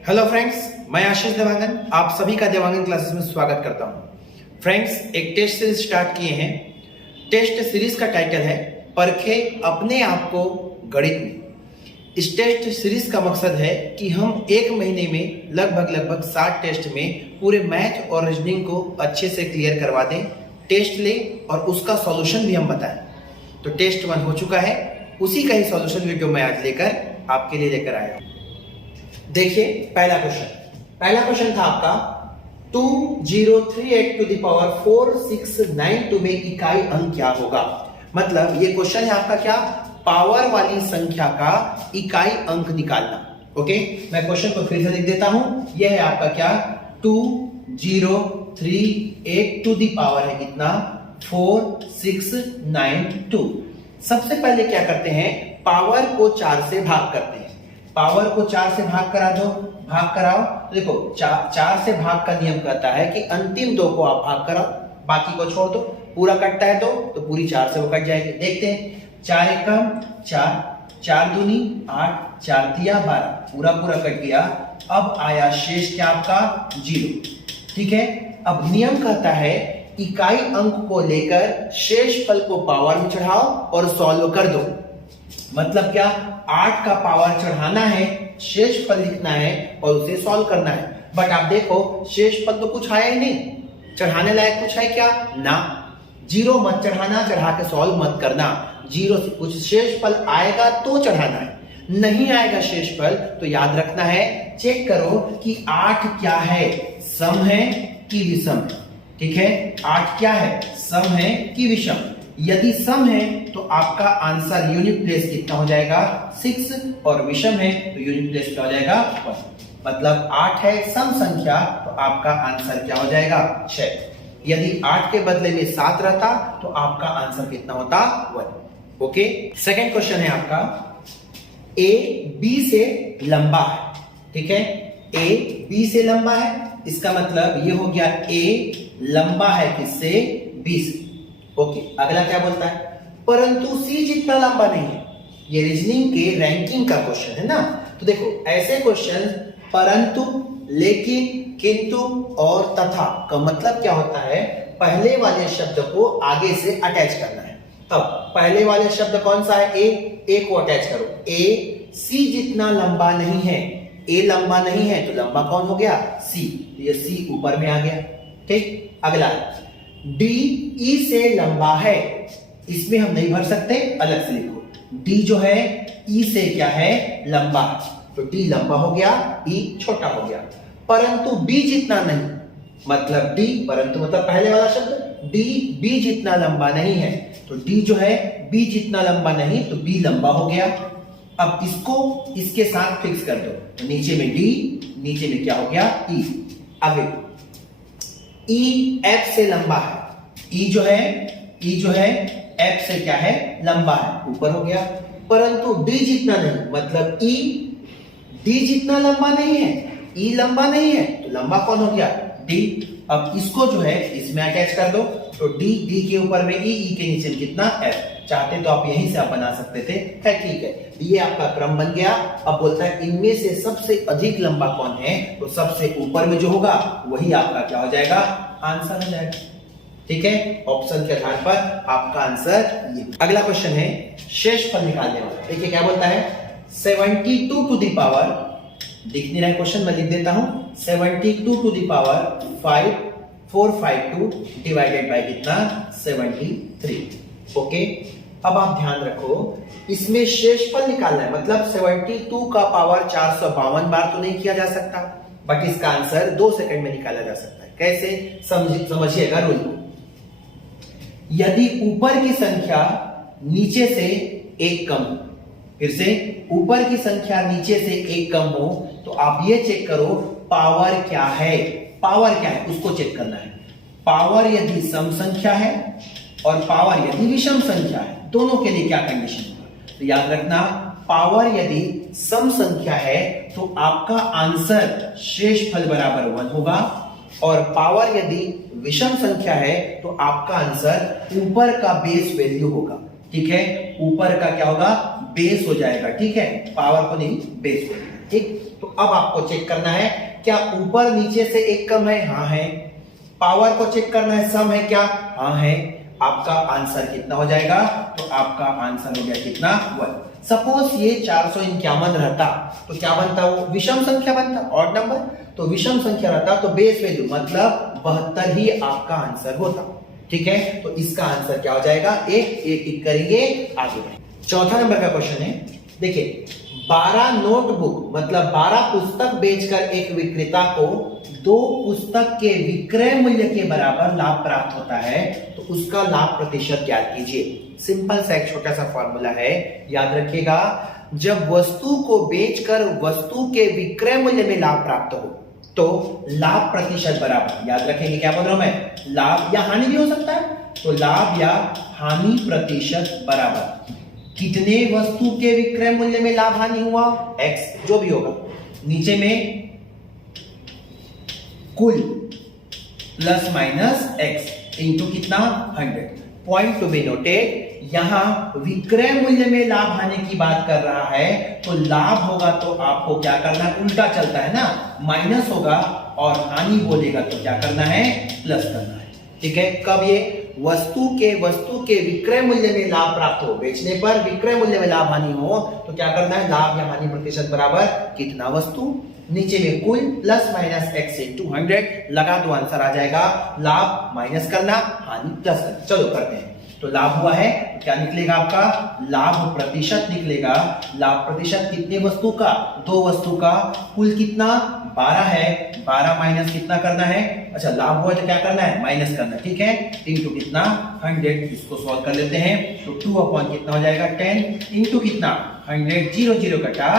Hello friends, मैं आशीष देवांगन आप सभी का देवांगन क्लासेस में स्वागत करता हूं। फ्रेंड्स, एक टेस्ट सीरीज स्टार्ट किए हैं। टेस्ट सीरीज का टाइटल है परखे अपने आप को गणित में। इस टेस्ट सीरीज का मकसद है कि हम एक महीने में लगभग 60 टेस्ट में पूरे मैथ और रीजनिंग को अच्छे से क्लियर करवा दें, टेस्ट ले और उसका सॉल्यूशन भी हम बताएं। तो टेस्ट 1 हो चुका है, उसी का ही सॉल्यूशन वीडियो मैं आज लेकर आपके लिए लेकर आया हूं। देखिए, पहला क्वेश्चन था आपका 2038 टू द पावर 4692 में इकाई अंक क्या होगा। मतलब ये क्वेश्चन है आपका क्या, पावर वाली संख्या का इकाई अंक निकालना। ओके, मैं क्वेश्चन को फिर से लिख देता हूं। यह है आपका क्या, 2038 टू द पावर है कितना, 4692। सबसे पहले क्या करते हैं, पावर को 4 से भाग करते हैं। पावर को 4 से भाग करा दो, भाग कराओ। तो देखो 4 से भाग का नियम कहता है कि अंतिम 2 को आप भाग कराओ, बाकी को छोड़ दो। पूरा कटता है 2 तो पूरी 4 से वो कट जाएगी। देखते हैं, 4 एकम 4, 4 दूनी 8, 4 तिया 12, पूरा कट गया। अब आया शेष क्या आपका 0। ठीक है, अब नियम कहता है इकाई अंक को लेकर शेष फल को पावर में चढ़ाओ और सॉल्व कर दो। मतलब क्या, 8 का पावर चढ़ाना है, शेष फल लिखना है और उसे सॉल्व करना है। बट आप देखो शेष फल तो कुछ आया ही नहीं, चढ़ाने लायक कुछ है क्या ना। 0 मत चढ़ाना, चढ़ा के सॉल्व मत करना। 0 से कुछ शेष फल आएगा तो चढ़ाना है, नहीं आएगा शेष फल तो याद रखना है, चेक करो कि 8 क्या है, सम है कि विषम है। ठीक है, 8 क्या है, सम है कि विषम। यदि सम है तो आपका आंसर यूनिट प्लेस कितना हो जाएगा 6, और विषम है तो यूनिट प्लेस क्या हो जाएगा 1। मतलब 8 है सम संख्या तो आपका आंसर क्या हो जाएगा 6। यदि 8 के बदले में 7 रहता तो आपका आंसर कितना होता 1। ओके, सेकंड क्वेश्चन है आपका, ए बी से लंबा है। ठीक है, ए बी से लंबा है, इसका मतलब ये हो गया ए लंबा है किससे, बी से। ओके, अगला क्या बोलता है, परंतु सी जितना लंबा नहीं है। ये रीजनिंग के रैंकिंग का क्वेश्चन है ना। तो देखो ऐसे क्वेश्चन परंतु, लेकिन, किंतु और तथा का मतलब क्या होता है, पहले वाले शब्द को आगे से अटैच करना है। अब पहले वाले शब्द कौन सा है, ए को अटैच करो। ए सी जितना लंबा नहीं है, ए लंबा नहीं है तो लंबा कौन हो गया, सी। ये सी ऊपर में आ गया। ठीक, अगला डी ई से लंबा है, इसमें हम नहीं भर सकते, अलग से लिखो। डी जो है ई से क्या है, लंबा, तो डी लंबा हो गया, ई छोटा हो गया। परंतु बी जितना नहीं, मतलब डी, परंतु मतलब पहले वाला शब्द, डी बी जितना लंबा नहीं है, तो डी जो है बी जितना लंबा नहीं तो बी लंबा हो गया। अब इसको इसके साथ फिक्स कर दो, तो नीचे में डी, नीचे में क्या हो गया ई। आगे ई एफ से लंबा है, ई जो है एफ से क्या है, लंबा है, ऊपर हो गया। परंतु डी जितना नहीं, मतलब ई डी जितना लंबा नहीं है, ई लंबा नहीं है तो लंबा कौन हो गया, डी। अब इसको जो है इसमें अटैच कर दो, तो डी के ऊपर में ई के नीचे में कितना, एफ। चाहते तो आप यहीं से आप बना सकते थे, ठीक है। ये आपका क्रम बन गया। अब बोलता है इनमें से सबसे अधिक लंबा कौन है, तो सबसे ऊपर में जो होगा वही आपका क्या हो जाएगा, आंसर हो जाएगा। ठीक है, ऑप्शन के आधार पर आपका आंसर ये। अगला क्वेश्चन है शेष फल निकालने वाला। देखिए क्या बोलता है, 72 टू द पावर, दिख नहीं रहा है क्वेश्चन, मैं लिख देता हूं, 72 to the power 5452 divided by कितना, 73। ओके, अब आप ध्यान रखो, इसमें शेषफल निकालना है, मतलब 72 का पावर 452 बार तो नहीं किया जा सकता, बट इसका आंसर 2 सेकंड में निकाला जा सकता है। कैसे, समझिएगा रूल को। यदि ऊपर की संख्या नीचे से 1 कम हो, फिर से ऊपर की संख्या नीचे से 1 कम हो, तो आप ये चेक करो पावर क्या है, पावर क्या है उसको चेक करना है। पावर यदि सम संख्या है और पावर यदि विषम संख्या है, दोनों के लिए क्या कंडीशन होगा, तो याद रखना, पावर यदि सम संख्या है तो आपका आंसर शेषफल बराबर 1 होगा, और पावर यदि विषम संख्या है तो आपका आंसर ऊपर का बेस वैल्यू होगा। ठीक है, ऊपर का क्या होगा, बेस हो जाएगा। ठीक है, पावर को नहीं, बेस को। ठीक, तो अब आपको चेक करना है क्या ऊपर नीचे से एक कम है, हाँ है। पावर को चेक करना है, सम है क्या, हाँ है। आपका आंसर कितना हो जाएगा, तो आपका आंसर हो गया कितना, 1। सपोज ये 451 रहता तो क्या बनता, वो विषम संख्या बनता, ऑड नंबर। तो विषम संख्या रहता तो बेस वैल्यू मतलब 72 ही आपका आंसर होता। ठीक है, तो इसका आंसर क्या हो जाएगा, एक करेंगे, आगे बढ़े। चौथा नंबर का क्वेश्चन है, देखिए 12 नोटबुक मतलब 12 पुस्तक बेचकर एक विक्रेता को 2 पुस्तक के विक्रय मूल्य के बराबर लाभ प्राप्त होता है, तो उसका लाभ प्रतिशत ज्ञात कीजिए। सिंपल सा एक छोटा सा फॉर्मूला है, याद रखिएगा। जब वस्तु को बेचकर वस्तु के विक्रय मूल्य में लाभ प्राप्त हो तो लाभ प्रतिशत बराबर, याद रखेंगे क्या बोल रहा हूं मैं, लाभ या हानि भी हो सकता है, तो लाभ या हानि प्रतिशत बराबर कितने वस्तु के विक्रय मूल्य में लाभ हानि हुआ, x जो भी होगा, नीचे में कुल प्लस माइनस x इंटू कितना 100। पॉइंट टू बी नोटेड, यहां विक्रय मूल्य में लाभ हानि की बात कर रहा है, तो लाभ होगा तो आपको क्या करना है, उल्टा चलता है ना, माइनस होगा, और हानि बोलेगा तो क्या करना है, प्लस करना है। ठीक है, कब ये वस्तु के विक्रय मूल्य में लाभ प्राप्त हो, बेचने पर विक्रय मूल्य में लाभ हानि हो, तो क्या करना है, लाभ या हानि प्रतिशत बराबर कितना वस्तु, नीचे में कुल प्लस माइनस x इंटू 100 लगा दो, आंसर आ जाएगा। लाभ माइनस करना, हानि प्लस करना। चलो करते हैं। तो लाभ हुआ है, क्या निकलेगा आपका, लाभ प्रतिशत निकलेगा। लाभ प्रतिशत कितने वस्तु का, 2 वस्तु का, कुल कितना 12 है, 12 माइनस कितना करना है, अच्छा लाभ हुआ तो क्या करना है, माइनस करना। ठीक है, इंटू कितना 100, इसको सॉल्व कर लेते हैं। तो 2 अपॉन कितना हो जाएगा 10 इंटू कितना 100, 0 0 कटा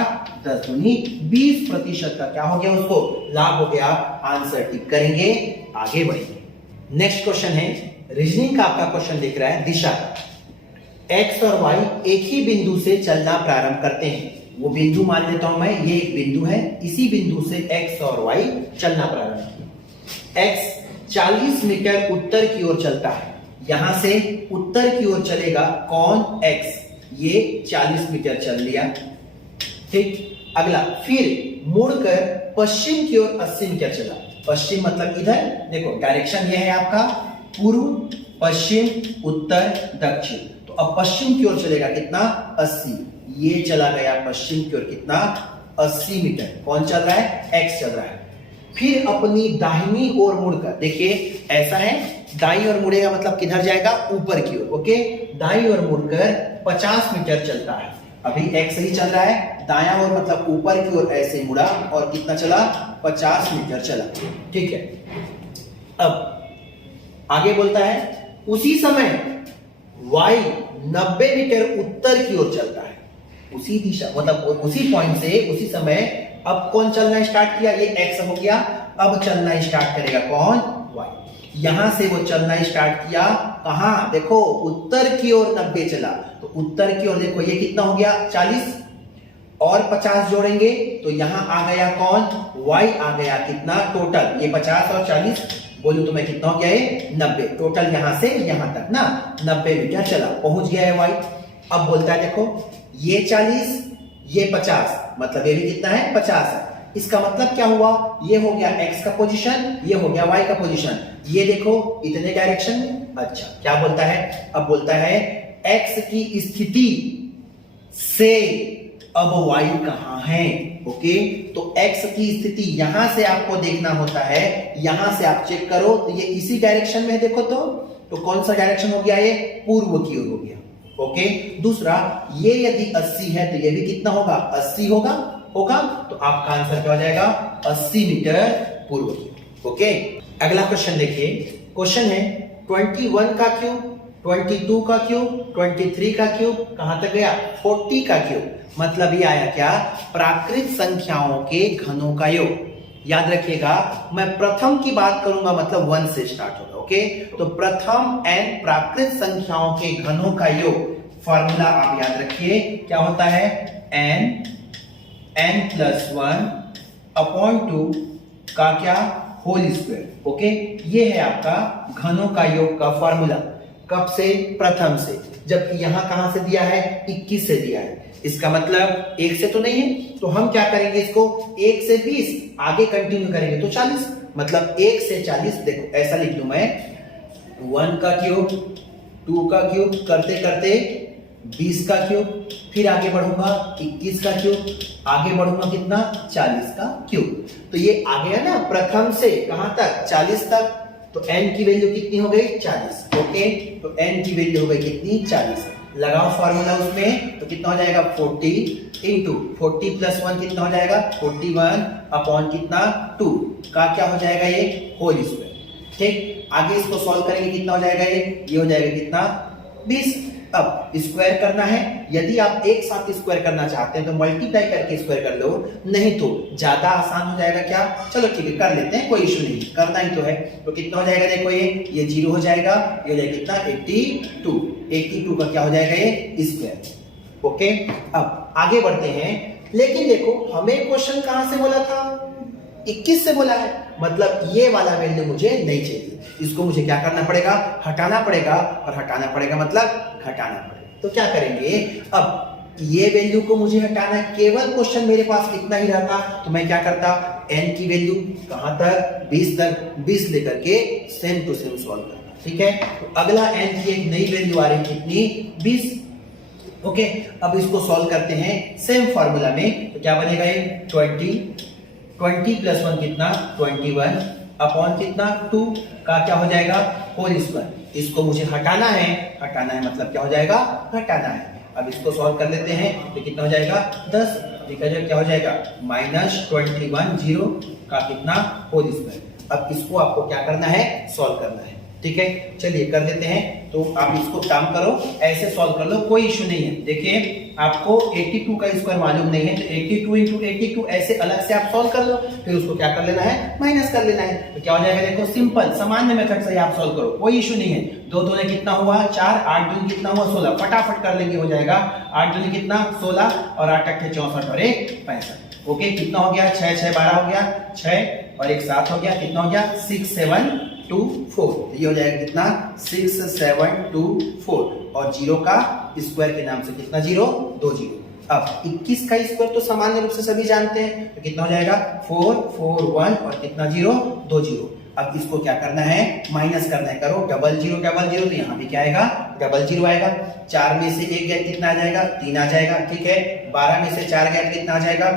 10 दूनी 20% का क्या हो गया, उसको लाभ हो गया। आंसर टिक करेंगे, आगे बढ़ेंगे। नेक्स्ट क्वेश्चन है, रीजनिंग का आपका क्वेश्चन दिख रहा है, दिशा x और y एक ही बिंदु से चलना प्रारंभ करते हैं। वो बिंदु मान लेता हूं मैं, ये एक बिंदु है, इसी बिंदु से x और y चलना प्रारंभ। x 40 मीटर उत्तर की ओर चलता है, यहां से उत्तर की ओर चलेगा कौन, x, ये 40 मीटर चल लिया। ठीक, अगला फिर मुड़कर पश्चिम की ओर 80 मीटर चला। पश्चिम मतलब इधर देखो, डायरेक्शन ये है आपका पूर्व, पश्चिम, उत्तर, दक्षिण। तो अब पश्चिम की ओर चलेगा कितना 80, ये चला गया पश्चिम की ओर कितना 80 मीटर। कौन चल रहा है, x चल रहा है। फिर अपनी दाहिनी ओर मुड़कर, देखिए ऐसा है, दाईं ओर मुड़ेगा मतलब किधर जाएगा, ऊपर की ओर। ओके, दाईं ओर मुड़कर 50 मीटर चलता है। अभी x ही चल रहा है, दायां ओर मतलब ऊपर की ओर ऐसे मुड़ा और कितना चला, 50 मीटर चला। ठीक है, अब आगे बोलता है उसी समय y 90 मीटर उत्तर की ओर चलता है। उसी दिशा मतलब उसी पॉइंट से उसी समय अब कौन चलना स्टार्ट किया, ये x हो गया, अब चलना स्टार्ट करेगा कौन, y। यहां से वो चलना स्टार्ट किया, कहां देखो, उत्तर की ओर 90 चला, तो उत्तर की ओर देखो ये कितना हो गया 40 और 50 जोड़ेंगे तो यहां आ गया कौन, y आ गया कितना टोटल, ये 50 और 40 बोलूं तो मैं कितना हो गया है 90, टोटल यहां से यहां तक ना 90 मीटर चला, पहुंच गया है y। अब बोलता है देखो ये 40 ये 50 मतलब ये भी कितना है 50 है। इसका मतलब क्या हुआ, ये हो गया x का पोजीशन, ये हो गया y का पोजीशन, ये देखो इतने डायरेक्शन में। अच्छा क्या बोलता है, अब बोलता है x की स्थिति से अब y कहां है। ओके, तो x की स्थिति यहां से आपको देखना होता है, यहां से आप चेक करो तो ये इसी डायरेक्शन में है, देखो तो कौन सा डायरेक्शन हो गया, ये पूर्व की ओर हो गया। ओके, दूसरा ये यदि 80 है तो ये भी कितना होगा 80 होगा, तो आपका आंसर क्या हो जाएगा 80 मीटर पूर्व की। ओके, अगला क्वेश्चन देखिए, क्वेश्चन है 21 का क्यूब, 22 का क्यूब, 23 का क्यूब, कहां तक गया 40 का क्यूब। मतलब ये आया क्या, प्राकृत संख्याओं के घनों का योग। याद रखिएगा मैं प्रथम की बात करूंगा मतलब 1 से स्टार्ट होगा। ओके, तो प्रथम n प्राकृत संख्याओं के घनों का योग, फॉर्मूला आप याद रखिए क्या होता है, n प्लस 1 अपॉन 2 का क्या होल स्क्वायर। ओके, ये है आपका घनों का योग का फॉर्मूला, कब से, प्रथम से। जबकि यहाँ कहां से दिया है, 21 से दिया है। इसका मतलब 1 से तो नहीं है, तो हम क्या करेंगे, इसको 1 से 20 आगे कंटिन्यू करेंगे तो 40, मतलब 1 से 40। देखो ऐसा लिख दूं मैं, 1 का क्यूब, 2 का क्यूब करते करते 20 का क्यूब, फिर आगे बढ़ूंगा 21 का क्यूब, आगे बढ़ूंगा कितना, 40 का क्यूब। तो ये आ गया ना प्रथम से कहां तक, 40 तक। तो n की वैल्यू कितनी हो गई, 40। ओके, तो n की वैल्यू हो गई कितनी, 40। लगाओ फॉर्मूला उसमें, तो कितना हो जाएगा, 40 इंटू 40 प्लस 1 कितना हो जाएगा, 41 अपॉन कितना, 2 का क्या हो जाएगा, ये होल स्क्वायर। ठीक, आगे इसको सॉल्व करेंगे, कितना हो जाएगा, ये हो जाएगा कितना, 20। अब स्क्वायर करना है, यदि आप एक साथ स्क्वायर करना चाहते हैं तो मल्टीप्लाई करके स्क्वायर कर लो, नहीं तो ज्यादा आसान हो जाएगा। क्या, चलो ठीक है कर लेते हैं, कोई इशू नहीं, करना ही तो है। तो कितना हो जाएगा, देखो ये 0 हो जाएगा, ये हो जाएगा कितना, 82 का क्या हो जाएगा, ये स्क्वायर। ओके, अब आगे बढ़ते हैं। लेकिन देखो हमें क्वेश्चन कहां से बोला था, 21 से बोला है, मतलब ये वाला वैल्यू मुझे नहीं चाहिए। इसको मुझे क्या करना पड़ेगा, हटाना पड़ेगा, और हटाना पड़ेगा मतलब घटाना पड़ेगा। तो क्या करेंगे, अब ये वैल्यू को मुझे हटाना है, केवल क्वेश्चन मेरे पास इतना ही रहता, तो मैं क्या करता, n की वैल्यू कहां तक, 20 तक, 20 लेकर के सेम टू सेम सॉल्व करना। ठीक है, तो अगला n की एक नई वैल्यू आ रही है कितनी, 20। ओके, अब इसको सॉल्व करते हैं सेम फॉर्मूला में। तो क्या बनेगा, ये 20 प्लस 1 कितना, 21 अपॉन कितना, 2 का क्या हो जाएगा, होल स्क्वायर। इसको मुझे हटाना है, मतलब क्या हो जाएगा, घटाना है। अब इसको सॉल्व कर लेते हैं, तो कितना हो जाएगा, 10। ठीक है, क्या हो जाएगा, -21 0 का कितना, होल स्क्वायर। अब इसको आपको क्या करना है, सॉल्व करना है। ठीक है, चलिए कर लेते हैं। तो आप इसको काम करो, ऐसे सॉल्व कर लो, कोई इशू नहीं है। देखिए आपको 82 का स्क्वायर मालूम नहीं है, तो 82 इंटू 82 ऐसे अलग से आप सॉल्व कर लो, फिर उसको क्या कर लेना है, माइनस कर लेना है। तो क्या हो जाएगा, देखो सिंपल सामान्य मेथड से आप सॉल्व करो, कोई इशू नहीं है। 2 दूने कितना हुआ, 4, 8 दूनी कितना हुआ, 16, फटाफट कर लेंगे, हो जाएगा 8 दूनी कितना, 16 और 8 अट्ठे 64 और 1 65। ओके, कितना हो गया, 6 6 12 हो गया, 6 और 1 7 हो गया, कितना हो गया, 6 7 2 4। ये हो जाएगा कितना, 6 7 2 4, और 0 का स्क्वायर के नाम से कितना, 0 2 0। अब 21 का स्क्वायर तो सामान्य रूप से सभी जानते हैं, तो कितना हो जाएगा, 4 4 1 और कितना, 0 2 0। अब इसको क्या करना है, माइनस करना है, करो, डबल जीरो, तो यहाँ भी क्या आएगा, डबल जीरो आएगा। 4 में से 1 गया कितना आ जाएगा, 3 आ जाएगा। ठीक है, 12 में से 4 गया कितना आ जाएगा,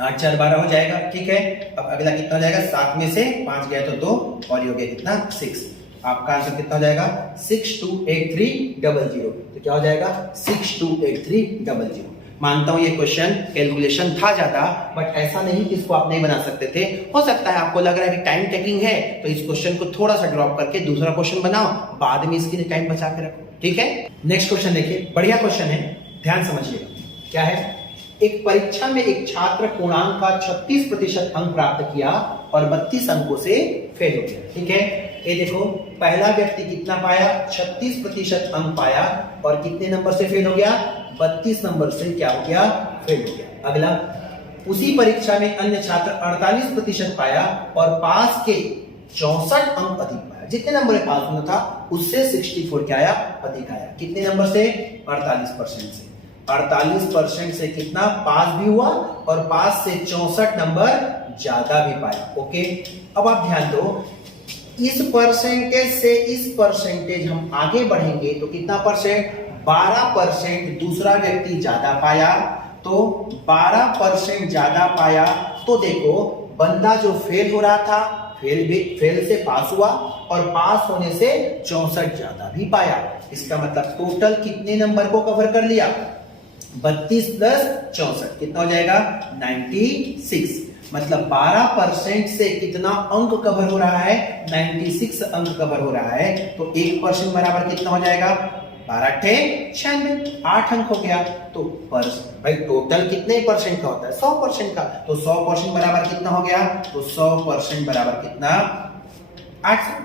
8 4 12 हो जाएगा। ठीक है, अब अगला कितना हो जाएगा, 7 में से 5 गया तो 2, और ये हो गया कितना, 6। आपका आंसर कितना हो जाएगा, 628300। तो क्या हो जाएगा, 628300। मानता हूं ये क्वेश्चन कैलकुलेशन था ज्यादा, बट ऐसा नहीं कि इसको आप नहीं बना सकते थे। हो सकता है आपको लग रहा है कि टाइम टेकिंग है, तो इस क्वेश्चन को थोड़ा सा ड्रॉप करके दूसरा क्वेश्चन बनाओ, बाद में इसके लिए टाइम बचा के रखो। ठीक है, नेक्स्ट क्वेश्चन देखिए, बढ़िया क्वेश्चन है, ध्यान समझिएगा। क्या है, एक परीक्षा में एक छात्र पूर्णांक का 36% अंक प्राप्त किया और 32 अंकों से फेल हो गया। ठीक है, ये देखो पहला व्यक्ति कितना पाया, 36% अंक पाया, और कितने नंबर से फेल हो गया, 32 नंबर से क्या हो गया, फेल हो गया। अगला, उसी परीक्षा में अन्य छात्र 48% पाया और पास के 64 अंक अधिक पाया। जितने नंबर पास होना था उससे 64 क्या आया, अधिक आया। कितने नंबर से, 48% से। 48% से कितना पास भी हुआ, और पास से 64 नंबर ज्यादा भी पाया। ओके, अब आप ध्यान दो, इस परसेंटेज से इस परसेंटेज हम आगे बढ़ेंगे तो कितना परसेंट, 12% दूसरा व्यक्ति ज्यादा पाया, तो 12% ज्यादा पाया। तो देखो बंदा जो फेल हो रहा था, फेल से पास हुआ, और पास होने से 64 ज्यादा भी पाया। इसका मतलब टोटल कितने नंबर को कवर कर लिया, 32 प्लस 64 कितना हो जाएगा, 96। मतलब 12% से कितना अंक कवर हो रहा है, 96 अंक कवर हो रहा है। तो 1% बराबर कितना हो जाएगा, 12 अट्ठे 96, 8 अंक हो गया। तो भाई टोटल कितने परसेंट का होता है, 100% का। तो 100% बराबर कितना हो गया, तो 100% बराबर कितना, 800।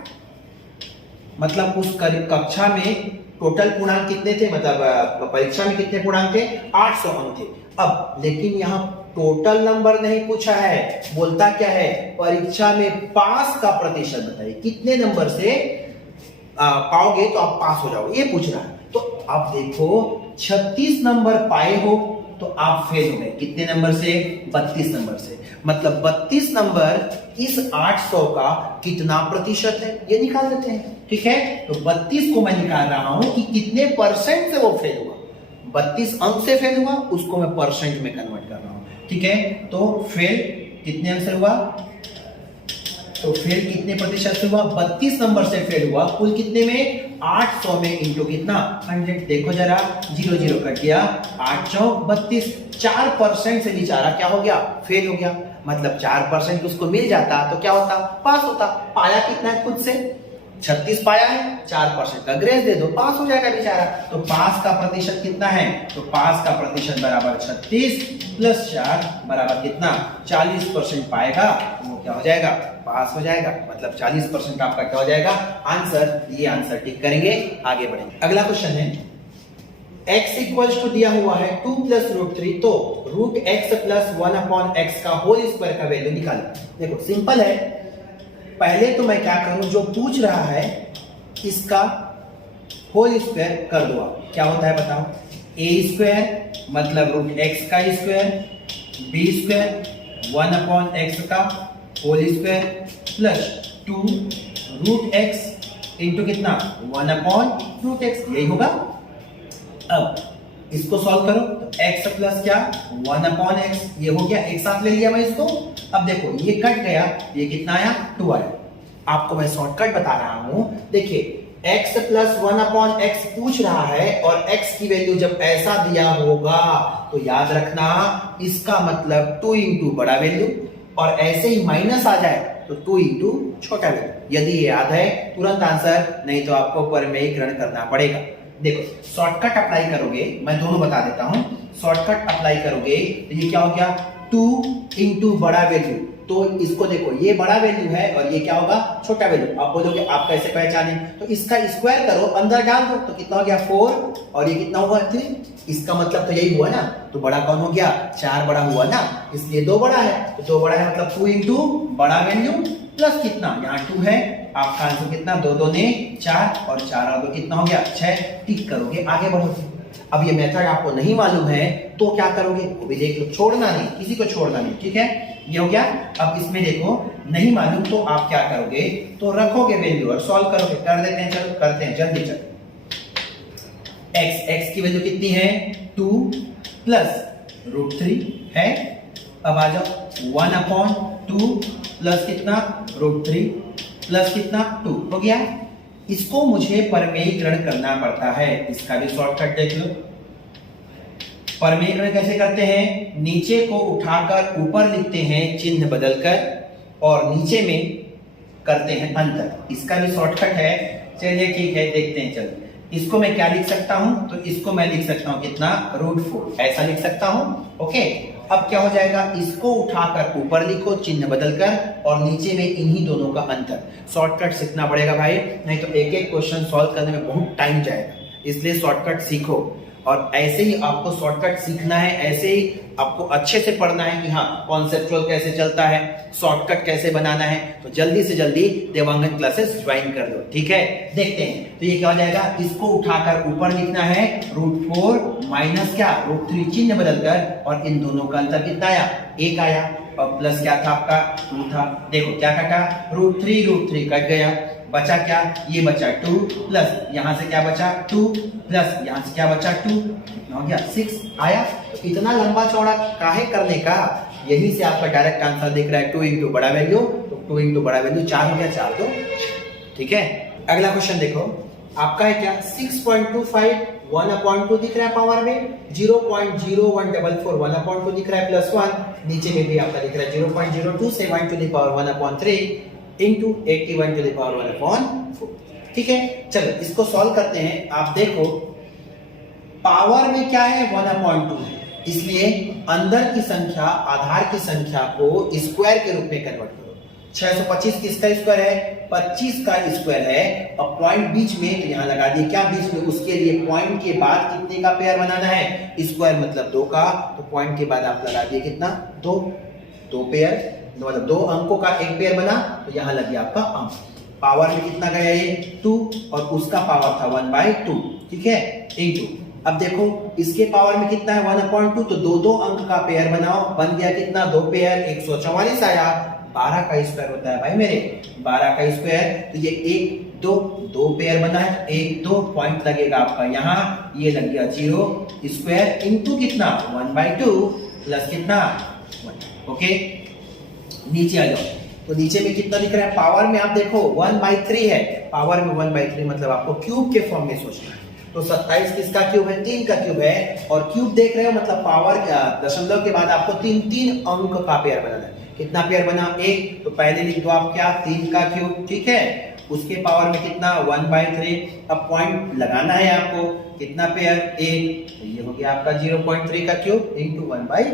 मतलब उस कक्षा में टोटल पूर्णांक कितने थे, मतलब परीक्षा में कितने पूर्णांक थे, 800 अंक थे। अब लेकिन यहाँ टोटल नंबर नहीं पूछा है, बोलता क्या है, परीक्षा में पास का प्रतिशत बताइए, कितने नंबर से पाओगे तो आप पास हो जाओगे, ये पूछ रहा है। तो अब देखो 36 नंबर पाए हो तो आप फेल हो गए। कितने नंबर से? 32 नंबर से। मतलब 32 नंबर इस 800 का कितना प्रतिशत है ये निकाल लेते हैं। ठीक है, तो 32 को मैं निकाल रहा हूं कि कितने परसेंट से वो फेल हुआ। 32 अंक से फेल हुआ, उसको मैं परसेंट में कन्वर्ट कर रहा हूं। ठीक है, तो फेल कितने अंक से हुआ? तो फेल कितने प्रतिशत से हुआ? 32 नंबर से फेल हुआ। कुल कितने में? 800 में इंटू कितना? 100। देखो जरा, 0 0 कट गया, 8 चौक 32। 4% से बेचारा क्या हो गया? फेल हो गया। मतलब 4% उसको मिल जाता तो क्या होता? पास होता। पाया कितना है? खुद से 36 पाया है, 4% का ग्रेस दे दो, पास हो जाएगा बेचारा। तो पास का प्रतिशत कितना है? तो पास का प्रतिशत बराबर 36 प्लस 4 बराबर कितना? 40% पाएगा, वो क्या हो जाएगा? पास हो जाएगा। मतलब 40% आपका क्या हो जाएगा? आंसर। ये आंसर टिक करेंगे, आगे बढ़ेंगे। अगला क्वेश्चन है, x इक्वल्स टू दिया हुआ है 2 प्लस √3, तो root x plus 1 upon x का होल स्क्वायर का वैल्यू निकालो। देखो सिंपल है, पहले तो मैं क्या करूं, जो पूछ रहा है इसका होल स्क्वायर कर दो। आप क्या होता है बताओ? ए स्क्वायर मतलब रूट एक्स का square, B square 1 upon x का whole square plus 2 root x into कितना? 1 अपॉन रूट एक्स, यही होगा। अब इसको सॉल्व करो तो x प्लस क्या? 1 अपॉन एक्स, ये हो गया, एक साथ ले लिया मैं इसको। अब देखो ये कट गया, ये कितना आया? 2 आया। आपको मैं शॉर्टकट बता रहा हूं, देखिए x प्लस 1 अपॉन एक्स पूछ रहा है और x की वैल्यू जब ऐसा दिया होगा तो याद रखना इसका मतलब 2 इंटू बड़ा वैल्यू, और ऐसे ही माइनस आ जाए तो 2 इंटू छोटा वैल्यू। यदि ये याद है तुरंत आंसर, नहीं तो आपको परमेयीकरण करना पड़ेगा। देखो शॉर्टकट अप्लाई करोगे, मैं दोनों बता देता हूं। शॉर्टकट अप्लाई करोगे तो ये क्या हो गया? 2 इंटू बड़ा वैल्यू, तो इसको देखो ये बड़ा वैल्यू है और ये क्या होगा? छोटा वैल्यू। आप बोलोगे आप कैसे पहचाने? तो इसका स्क्वायर करो, अंदर डाल दो, तो कितना हो गया? 4, और ये कितना हुआ? 3। इसका मतलब तो यही हुआ ना, तो बड़ा कौन हो गया? 4 बड़ा हुआ ना, इसलिए 2 बड़ा है। तो 2 बड़ा है मतलब 2 इंटू बड़ा वैल्यू प्लस कितना? यहाँ 2 है, आपका आंसर कितना? 2 2 ने 4 और 4 और 2 कितना हो गया? 6। टिक करोगे, आगे बढ़ोगे। अब ये मेथड आपको नहीं मालूम है तो क्या करोगे वो भी देख लो, छोड़ना नहीं, किसी को छोड़ना नहीं। ठीक है, ये हो गया। अब इसमें देखो नहीं मालूम तो आप क्या करोगे, तो रखोगे वैल्यू और सॉल्व करोगे। कर देते हैं, चलो करते हैं जल्दी। चलो x की वैल्यू कितनी है? 2 प्लस √3 है। अब आ जाओ 1 अपॉन 2 प्लस कितना? √3 प्लस कितना? 2 हो गया। इसको मुझे परमेयीकरण करना पड़ता है, इसका भी शॉर्टकट देख लो। परमेयीकरण कैसे करते हैं? नीचे को उठाकर ऊपर लिखते हैं चिन्ह बदलकर, और नीचे में करते हैं अंतर। इसका भी शॉर्टकट है। चलिए ठीक है, देखते हैं। चलो इसको मैं क्या लिख सकता हूं? तो इसको मैं लिख सकता हूं कितना? √4 ऐसा लिख सकता हूं। ओके, अब क्या हो जाएगा? इसको उठाकर ऊपर लिखो चिन्ह बदलकर, और नीचे में इन्हीं दोनों का अंतर। शॉर्टकट सीखना पड़ेगा भाई, नहीं तो एक एक क्वेश्चन सॉल्व करने में बहुत टाइम जाएगा। इसलिए शॉर्टकट सीखो, और ऐसे ही आपको शॉर्टकट सीखना है, ऐसे ही आपको अच्छे से पढ़ना है कि हाँ कॉन्सेप्चुअल कैसे चलता है, शॉर्टकट कैसे बनाना है। तो जल्दी से जल्दी देवांगन क्लासेस ज्वाइन कर दो। ठीक है, देखते हैं। तो ये क्या हो जाएगा? इसको उठाकर ऊपर लिखना है √4 माइनस क्या? √3 चिन्ह बदलकर, और इन दोनों का अंतर कितना आया? 1 आया, और प्लस क्या था आपका? 2 था। देखो क्या कटा? √3 कट गया, बचा क्या? ये बचा 2 प्लस यहां से क्या बचा? 2 प्लस यहां से क्या बचा? 2, कितना हो गया? 6 आया। तो इतना लंबा चौड़ा काहे करने का? यही से आपका डायरेक्ट आंसर दिख रहा है 2 इंटू बड़ा वैल्यू, तो 2 इंटू बड़ा वैल्यू 4 हो गया, 4 2। ठीक है, अगला क्वेश्चन देखो, आपका है क्या? 6.25 1/2 दिख रहा है पावर में, 0.0144 1/2 दिख रहा है प्लस 1, नीचे में भी आपका दिख रहा है 0.027 to the power 1/3 into 81 to the power 1/4। ठीक है, चलो इसको सॉल्व करते हैं। आप देखो पावर में क्या है? 1/2 है, इसलिए अंदर की संख्या आधार की संख्या को स्क्वायर के रूप में कन्वर्ट करो। 625 किसका स्क्वायर है? 25 का स्क्वायर है, और पॉइंट बीच में, तो यहां लगा दिए क्या बीच में? उसके लिए पॉइंट के बाद कितने का पेयर बनाना है? स्क्वायर मतलब 2 का, तो पॉइंट के बाद आप लगा दिए कितना? 2 पेयर, मतलब 2 अंकों का एक पेयर बना, तो यहां लग गया आपका अंक। पावर में कितना गया? ये 2, और उसका पावर था 1/2। ठीक है, इंटू, अब देखो इसके पावर में कितना है 1/2, तो दो दो अंक का पेयर बनाओ, बन गया कितना, दो पेयर 144 आया। 12 का स्क्वायर होता है भाई मेरे, 12 का स्क्वायर, तो ये 1 2 दो पेयर बना है, 1 2 पॉइंट लगेगा आपका यहाँ, ये लग गया 0 स्क्वायर इंटू कितना 1/2 प्लस कितना 1। ओके, नीचे आ जाओ, तो नीचे में कितना दिख रहा है, पावर में आप देखो 1/3 है, पावर में 1/3 मतलब आपको क्यूब के फॉर्म में सोचना है। तो 27 किसका क्यूब है, 3 का क्यूब है, और क्यूब देख रहे हो मतलब पावर दशमलव के बाद आपको 3 अंक का पेयर बनाना है। कितना पेयर बना, 1, तो पहले लिख दो आप क्या, 3 का क्यूब, ठीक है। उसके पावर में कितना 1/3, अब पॉइंट लगाना है आपको, कितना पेयर 1, तो ये हो गया आपका 0.3 का क्यूब इंटू 1/3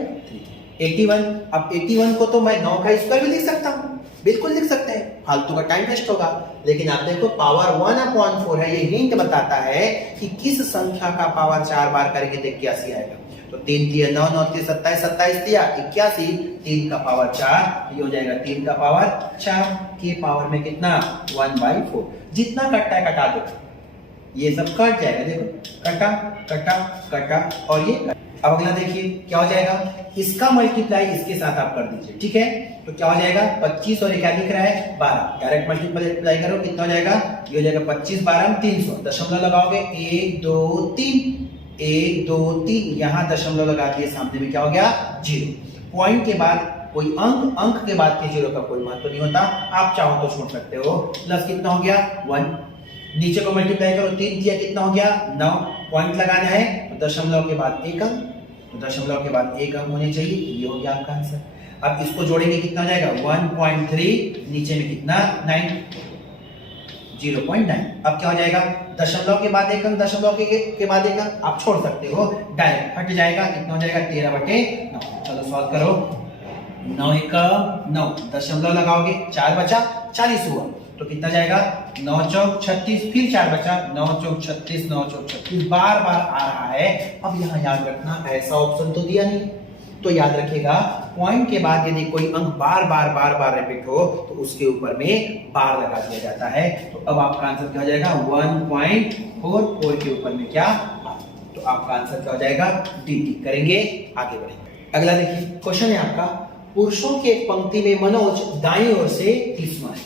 81। अब 81 को तो मैं 9 का स्क्वायर भी लिख सकता हूँ, बिल्कुल लिख सकते हैं, फालतू का टाइम वेस्ट होगा। लेकिन आप देखो पावर 1/4 है, ये हिंट बताता है कि किस संख्या का पावर 4 बार करेंगे तो 81 आएगा। तो 3 दिया 9 9 3 27 27 दिया 81, 3 का पावर 4, ये हो जाएगा 3 का पावर 4 के पावर में कितना 1/4। जितना कटता है कटा दो, ये सब कट जाएगा, देखो कटा कटा कटा और ये। अब अगला देखिए क्या हो जाएगा, इसका मल्टीप्लाई इसके साथ आप कर दीजिए, ठीक है। तो क्या हो जाएगा 25 और क्या दिख रहा है 12, डायरेक्ट मल्टीप्लाई करो, कितना हो जाएगा, ये हो जाएगा 25 12 300, दशमलव लगाओगे 1 2 3 1 2 3, यहाँ दशमलव लगा दिए, सामने में क्या हो गया 0। पॉइंट के बाद कोई अंक के बाद के 0 का कोई महत्व नहीं होता, आप चाहो तो छोड़ सकते हो। प्लस कितना हो गया 1, नीचे को मल्टीप्लाई करो, 3 दिया कितना हो गया 9, पॉइंट लगाना है तो दशमलव के बाद 1 अंक, तो दशमलव के बाद 1 अंक होने चाहिए, ये हो गया आपका आंसर। अब इसको जोड़ेंगे कितना हो जाएगा 1.3, नीचे में कितना 9 0.9। अब क्या हो जाएगा, दशमलव के बाद 1 अंक, दशमलव के बाद 1 अंक आप छोड़ सकते हो, डायरेक्ट हट जाएगा, कितना हो जाएगा 13/9। चलो सॉल्व करो, 9 1 9, दशमलव लगाओगे 4 बचा 40 हुआ, तो कितना जाएगा 9 चौक 36, फिर 4 बचा 9 चौक 36 9 चौक 36, बार बार आ रहा है। अब यहाँ याद रखना ऐसा ऑप्शन तो दिया नहीं, तो याद रखिएगा पॉइंट के बाद यदि कोई अंक बार बार रिपीट हो तो उसके ऊपर में बार लगा दिया जाता है। तो अब आपका आंसर क्या हो जाएगा 1.44 के ऊपर में क्या, तो आपका आंसर क्या हो जाएगा डी। करेंगे, आगे बढ़ेंगे। अगला देखिए क्वेश्चन है आपका, पुरुषों की एक पंक्ति में मनोज दाईं ओर से 30वां है,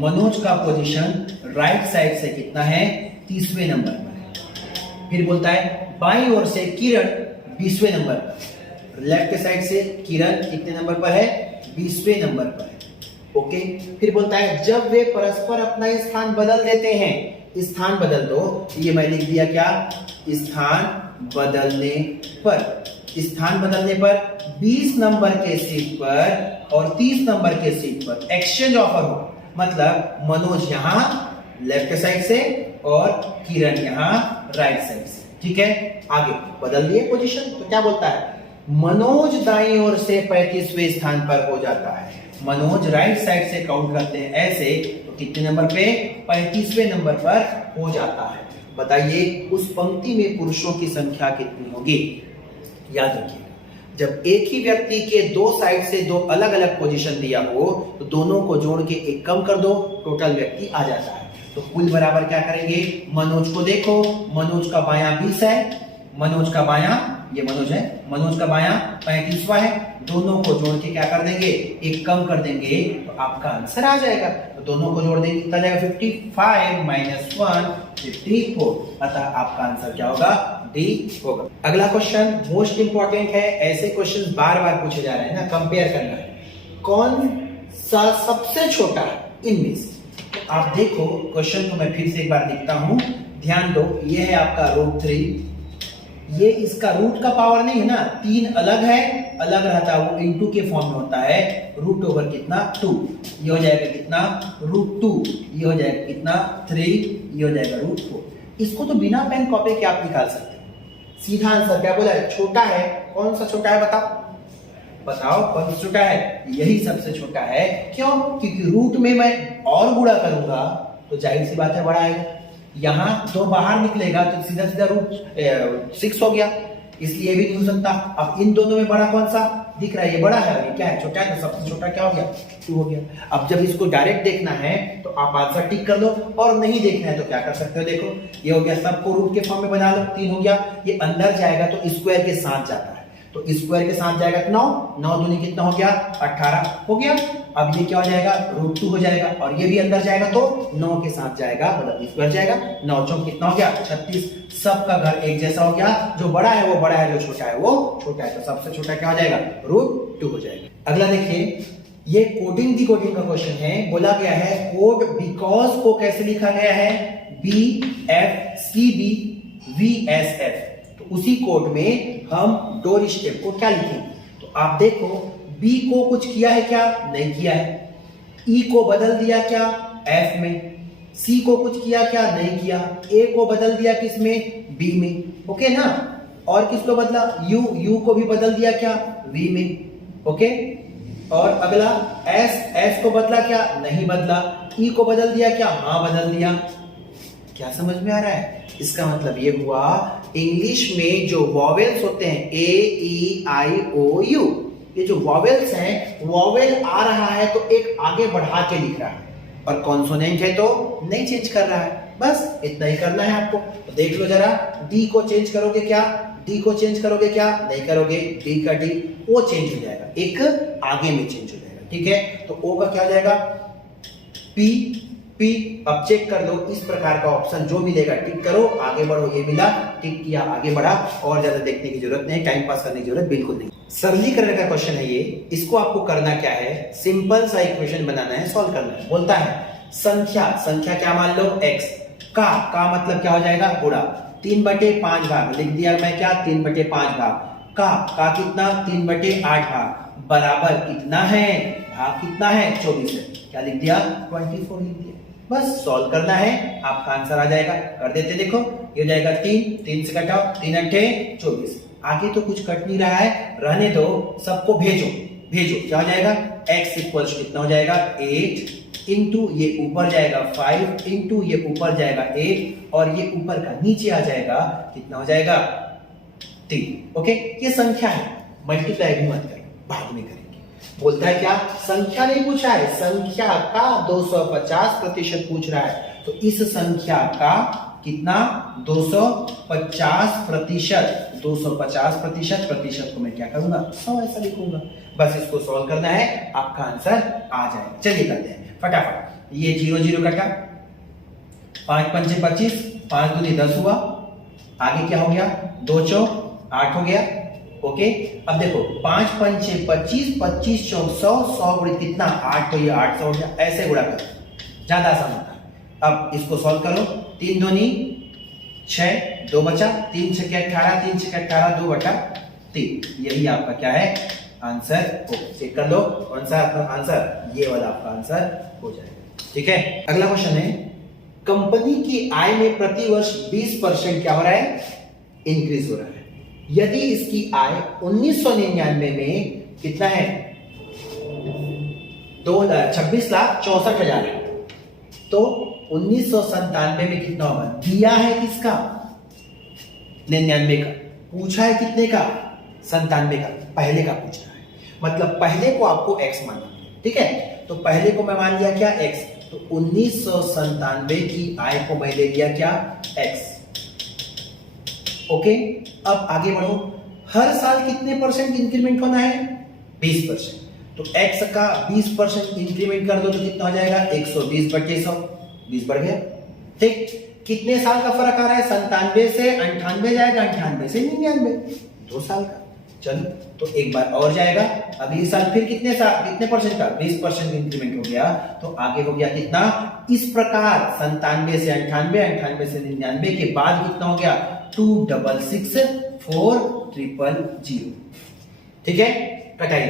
मनोज का पोजीशन राइट साइड से कितना है 30वें नंबर पर है। फिर बोलता है बाईं ओर से किरण 20वें नंबर पर, लेफ्ट साइड से किरण कितने नंबर पर है 20वें नंबर पर है। ओके, फिर बोलता है जब वे परस्पर अपना स्थान बदल देते हैं, स्थान बदल दो, ये मैं लिख दिया क्या, स्थान बदलने पर, स्थान बदलने पर 20 नंबर के सीट पर और 30 नंबर के सीट पर एक्सचेंज ऑफर हो, मतलब मनोज यहाँ लेफ्ट साइड से और किरण यहाँ राइट साइड से, ठीक है। आगे बदल दिए पोजीशन, तो क्या बोलता है मनोज दाईं ओर से 35वें स्थान पर हो जाता है, मनोज राइट साइड से काउंट करते हैं ऐसे, तो कितने नंबर पे 35वें नंबर पर हो जाता है। बताइए उस पंक्ति में पुरुषों की संख्या कितनी होगी। याद रखिएगा जब एक ही व्यक्ति के दो साइड से दो अलग अलग पोजीशन दिया हो तो दोनों को जोड़ के एक कम कर दो, टोटल व्यक्ति आ जाता है। तो कुल बराबर क्या करेंगे, मनोज को देखो, मनोज का बायां 20 है, मनोज का बायां, ये मनोज है, मनोज का बायां 35वां है, दोनों को जोड़ के क्या कर देंगे एक कम कर देंगे, तो आपका आंसर आ जाएगा। तो दोनों को जोड़ देंगे कितना जाएगा 55 - 1 54, अतः आपका आंसर क्या होगा डी होगा। अगला क्वेश्चन मोस्ट इंपॉर्टेंट है, ऐसे क्वेश्चन बार बार पूछे जा रहे हैं ना, कंपेयर करना है कौन सा सबसे छोटा है इनमें से। आप देखो क्वेश्चन को मैं फिर से एक बार लिखता हूं, ध्यान दो, ये है आपका √3, ये इसका रूट का पावर नहीं है ना, 3 अलग है, अलग रहता है वो इनटू के फॉर्म में होता है, रूट ओवर कितना 2, ये हो जाएगा कितना √2, ये हो जाएगा कितना 3, ये हो जाएगा √4। इसको तो बिना पेन कॉपी के आप निकाल सकते हैं। सीधा आंसर क्या बोला है, छोटा है, कौन सा छोटा है बताओ, बताओ कौन सा छोटा है, यही सबसे छोटा है। क्यों, क्योंकि रूट में मैं और गुणा करूंगा तो जाहिर सी बात है बड़ा आएगा, यहां 2 बाहर निकलेगा तो सीधा सीधा √6 हो गया, इसलिए भी नहीं हो सकता। अब इन दोनों में बड़ा कौन सा दिख रहा है, ये बड़ा है और ये क्या है, छोटा है, तो सबसे छोटा क्या हो गया, 2 हो गया। अब जब इसको डायरेक्ट देखना है तो आप आंसर टिक कर लो, और नहीं देखना है तो क्या कर सकते हो, देखो ये हो गया, सबको रूट के फॉर्म में बना लो, 3 हो गया, ये अंदर जाएगा तो स्क्वायर के साथ जाता है, तो स्क्वायर के साथ जाएगा तो 9, 9 दूनी कितना हो गया, 18 हो गया। अब ये क्या हो जाएगा, √2 हो जाएगा, और ये भी अंदर जाएगा तो 9 के साथ जाएगा, मतलब स्क्वायर जाएगा, 9 चौक कितना हो गया, 36। सबका घर एक जैसा हो गया, जो बड़ा है वो बड़ा है, जो छोटा है वो छोटा है, तो सबसे छोटा क्या हो जाएगा, √2 हो जाएगा। अगला देखिए, ये कोडिंग डिकोडिंग का क्वेश्चन है, बोला गया है कोड बिकॉज को कैसे लिखा गया है, BFCB VSF, तो उसी कोड में हम डोर स्टेप को क्या लिखेंगे, तो आप देखो बी को कुछ किया है क्या, नहीं किया है, ई को बदल दिया क्या, एफ में, सी को कुछ किया क्या, नहीं किया, ए को बदल दिया किसमें, बी में, ओके ना, और किसको बदला, यू को भी बदल दिया क्या, वी में, ओके, और अगला एस को बदला क्या, नहीं बदला, ई को बदल दिया क्या, हाँ बदल दिया। क्या समझ में आ रहा है, इसका मतलब ये हुआ इंग्लिश में जो वॉवेल्स होते हैं AEIOU, ये जो वॉवेल्स हैं, वॉवेल आ रहा है तो एक आगे बढ़ा के लिख रहा है, और कॉन्सोनेंट है तो नहीं चेंज कर रहा है, बस इतना ही करना है आपको। तो देख लो जरा, डी को चेंज करोगे क्या, डी को चेंज करोगे क्या, नहीं करोगे, डी का डी वो चेंज हो जाएगा, एक आगे में चेंज हो जाएगा, ठीक है। तो ओ का क्या हो जाएगा, पी पी। अब चेक कर लो, इस प्रकार का ऑप्शन जो मिलेगा टिक करो, आगे बढ़ो, ये मिला, टिक किया, आगे बढ़ा, और ज्यादा देखने की जरूरत नहीं, टाइम पास करने की जरूरत बिल्कुल नहीं। सरलीकरण का क्वेश्चन है ये, इसको आपको करना क्या है, सिंपल सा इक्वेशन बनाना है, सॉल्व करना है। बोलता है संख्या क्या मान लो, x का मतलब क्या हो जाएगा, गुणा 3/5 भाग, लिख दिया मैं क्या, 3/5 भाग, का कितना, 3/8 भाग, बराबर कितना है, भाग कितना है, 24 है, क्या लिख दिया, 24 लिख दिया। बस सॉल्व करना है, आपका आंसर आ जाएगा। कर देते, देखो ये हो जाएगा 3 से घटाओ, 3 × 8 24। आगे तो कुछ कट नहीं रहा है, रहने दो, सबको भेजो, क्या हो जाएगा, x इक्वल्स कितना हो जाएगा, 8 इंटू ये ऊपर जाएगा 5 इंटू ये ऊपर जाएगा 8, और ये ऊपर का नीचे आ जाएगा, कितना हो जाएगा, 3। ओके, ये संख्या है, मल्टीप्लाई भी मत करो, बाद में करेंगे। बोलता है क्या, संख्या नहीं पूछा है, संख्या का 250% पूछ रहा है, तो इस संख्या का कितना, 250%, 250%, प्रतिशत को मैं क्या करूंगा, 100 ऐसा लिखूंगा। बस इसको सॉल्व करना है, आपका आंसर आ जाएगा। चलिए करते हैं फटाफट, ये 0 0 कटा, 5 × 5 = 25, 5 दूनी 10 हुआ, आगे क्या हो गया, 2 चौक 8 हो गया, ओके। अब देखो 5 × 5 = 25, 25 चौक 100, 100 गुणे कितना, 8, तो ये 800 हो गया, ऐसे गुणा करो, ज्यादा आसान होता है। अब इसको सॉल्व करो, 3 दूनी 6, 2 बचा, 3 × 6 = 18, 3 × 6 = 18, 2/3, यही आपका क्या है, आंसर। चेक कर लो कौन सा आपका आंसर, ये वाला आपका आंसर हो जाएगा, ठीक है। अगला क्वेश्चन है, कंपनी की आय में प्रति वर्ष 20% क्या हो रहा है, इंक्रीज हो रहा है। यदि इसकी आय 1999 में कितना है, 26,64,000 है, तो 1997 में कितना होगा, दिया है किसका, 99 का, पूछा है कितने का, 97 का, पहले का पूछ रहा है, मतलब पहले को आपको x मानना है, ठीक है। तो पहले को मैं मान लिया क्या, x, तो 1997 की आय को मैं ले लिया क्या, x, ओके। अब आगे बढ़ो, हर साल कितने % इंक्रीमेंट होना है, 20%, तो x का 20% इंक्रीमेंट कर दो तो कितना हो जाएगा, 120/100, 20 बढ़ गया, ठीक। कितने साल का फर्क आ रहा है, 97 से 98 जाएगा, 98 से 99, 2 साल का। चलो तो एक बार और जाएगा, अगले साल फिर कितने % का, 20% इंक्रीमेंट हो गया, तो आगे हो गया कितना, इस प्रकार 97 से 98, 98 से 99 के बाद कितना हो गया, 2664000, ठीक है। कटाई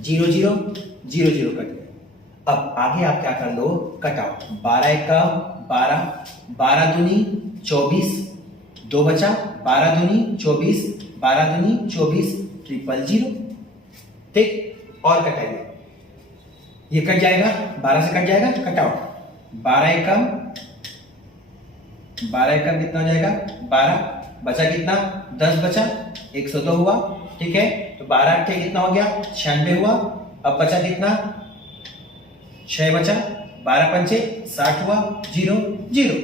0 0 0 0 कट गया। अब आगे आप क्या कर लो, कटाओ, 12 × 12, 12 दूनी 24, 2 बचा, 12 दूनी 24, 12 दूनी 24, 000, ठीक। और कटाइए, ये कट जाएगा, 12 से कट जाएगा, कटाओ, 12 × 12 कितना हो जाएगा, 12, बचा कितना, 10 बचा, 102 हुआ, ठीक है, तो 12 अट्ठे कितना हो गया 96 हुआ। अब बचा कितना 6 बचा, 12 पंचे 60 हुआ, 0 0।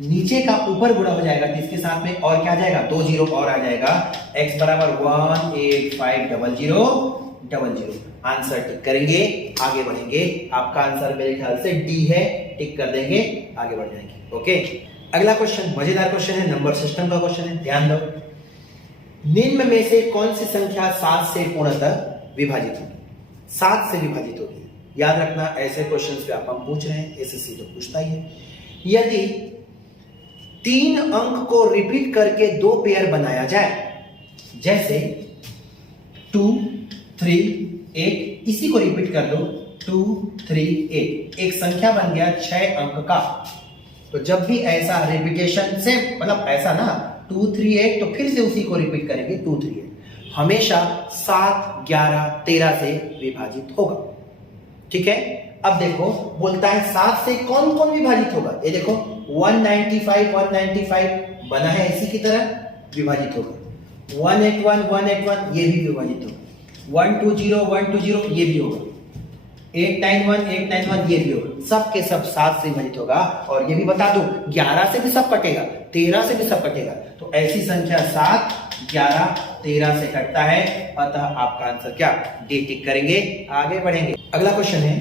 नीचे का ऊपर गुणा हो जाएगा किसके साथ में और क्या आ जाएगा 2 0 और आ जाएगा। x बराबर 1850000। आंसर टिक करेंगे, आगे बढ़ेंगे। आपका आंसर मेरे ख्याल से डी है, टिक कर देंगे, आगे बढ़ जाएंगे। ओके, अगला क्वेश्चन मजेदार क्वेश्चन है, नंबर सिस्टम का क्वेश्चन है, ध्यान दो। निम्न में से कौन सी संख्या 7 से पूर्णतः विभाजित होगी? 7 से विभाजित होगी। याद रखना ऐसे क्वेश्चंस पे आप हम पूछ रहे हैं, एसएससी तो पूछता ही है। यदि 3 अंक को रिपीट करके 2 पेयर बनाया जाए, जैसे 2 3 8, इसी को रिपीट कर दो 2 3 8, एक संख्या बन गया 6 अंक का। तो जब भी ऐसा रिपीटेशन से मतलब ऐसा ना 2 3 8, तो फिर से उसी को रिपीट करेंगे 2 3 8, हमेशा 7 11 13 से विभाजित होगा। ठीक है, अब देखो बोलता है 7 से कौन कौन विभाजित होगा। ये देखो 195 बना है इसी की तरह, विभाजित होगा। 181 ये भी विभाजित होगा। 120 ये भी होगा। 891 ये भी होगा। सब के सब 7 से विभाजित होगा। और ये भी बता दो 11 से भी सब कटेगा, 13 से भी सब कटेगा। तो ऐसी संख्या 7 11 13 से कटता है, अतः आपका आंसर क्या डी टिक करेंगे, आगे बढ़ेंगे। अगला क्वेश्चन है,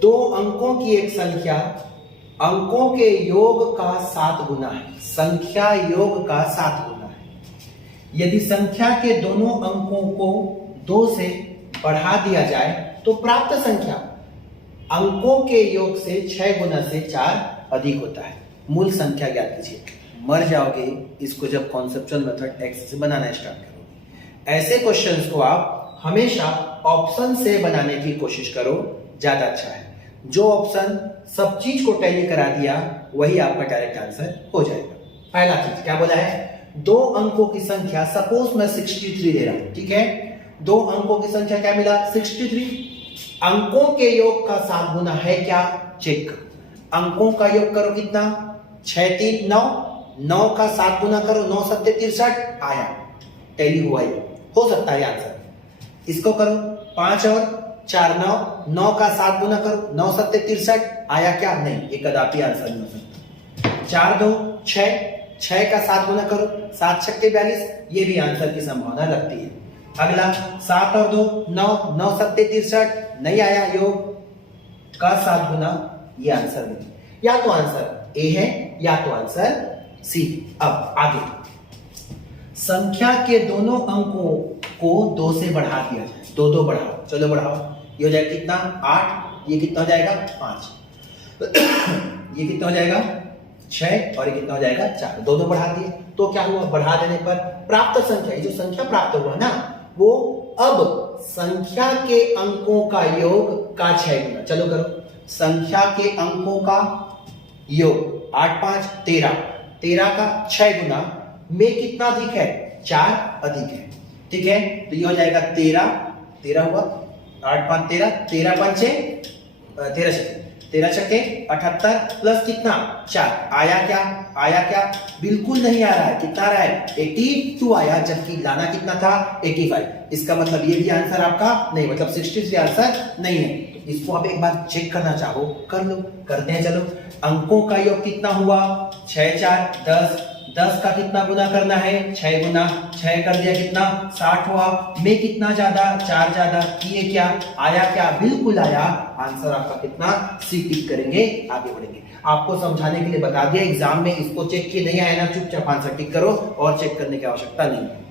2 अंकों की एक संख्या अंकों के योग का 7 गुना है। संख्या योग का 7 गुना है। यदि संख्या के दोनों अंकों को 2 से बढ़ा दिया जाए तो प्राप्त संख्या अंकों के योग से 6 गुना से 4 अधिक होता है। मूल संख्या ज्ञात कीजिए। मर जाओगे इसको जब कॉन्सेप्चुअल मेथड एक्स से बनाना स्टार्ट करोगे। ऐसे क्वेश्चंस को आप हमेशा ऑप्शन से बनाने की कोशिश करो, ज्यादा अच्छा है। जो ऑप्शन सब चीज को टैली करा दिया वही आपका डायरेक्ट आंसर हो जाएगा। पहला चीज क्या बोला है, 2 अंकों की संख्या, सपोज मैं 63 दे रहा हूं, ठीक है। 2 अंकों की संख्या क्या मिला 63। अंकों के योग का 7 गुना है क्या, चेक करो। अंकों का योग करो कितना 6 3 9, 9 का 7 गुना करो 9 7 63 आया, टैली हुआ ये, हो सकता है आंसर। इसको करो 5 और 4 9, 9 का 7 गुना करो 9 7 63 आया क्या, नहीं, ये कदापि आंसर नहीं हो सकता। 4 2 6, 6 का 7 गुना करो 7 6 42, ये भी आंसर की संभावना लगती है। अगला 7 और 2 9, 9 7 63 नहीं आया, योग का 7 गुना, ये आंसर नहीं। या तो आंसर ए है या तो आंसर सी। अब आगे, संख्या के दोनों अंकों को 2 से बढ़ा दिया जाए, 2 2 बढ़ाओ, चलो बढ़ाओ, ये हो जाएगा कितना 8, ये कितना हो जाएगा 5, ये कितना हो जाएगा 6 और ये कितना हो जाएगा 4, 2 2 बढ़ा दिए तो क्या हुआ, बढ़ा देने पर प्राप्त संख्या, ये जो संख्या प्राप्त हुआ ना वो अब संख्या के अंकों का योग का 6 गुना। चलो करो, संख्या के अंकों का योग 8 5 13, 13 का 6 गुना में कितना अधिक है 4 अधिक है। ठीक है, तो ये हो जाएगा 13 13 हुआ 8 5 13, 13 पंचे 13 छक्के 78 प्लस कितना 4 आया क्या, बिल्कुल नहीं आ रहा है। कितना आ रहा है 82 आया, जबकि लाना कितना था 85। इसका मतलब ये भी आंसर आपका नहीं, मतलब 63 आंसर नहीं है। तो इसको आप एक बार चेक करना चाहो कर लो, करते हैं। चलो, अंकों का योग कितना हुआ 6 4 10, 10 का कितना गुना करना है 6 गुना, 6 कर दिया कितना 60 हुआ, में कितना ज्यादा 4 ज्यादा, किए क्या आया क्या, बिल्कुल आया। आंसर आपका कितना सी टिक करेंगे, आगे बढ़ेंगे। आपको समझाने के लिए बता दिया, एग्जाम में इसको चेक किए नहीं आया ना, चुपचाप आंसर टिक करो और चेक करने की आवश्यकता नहीं है।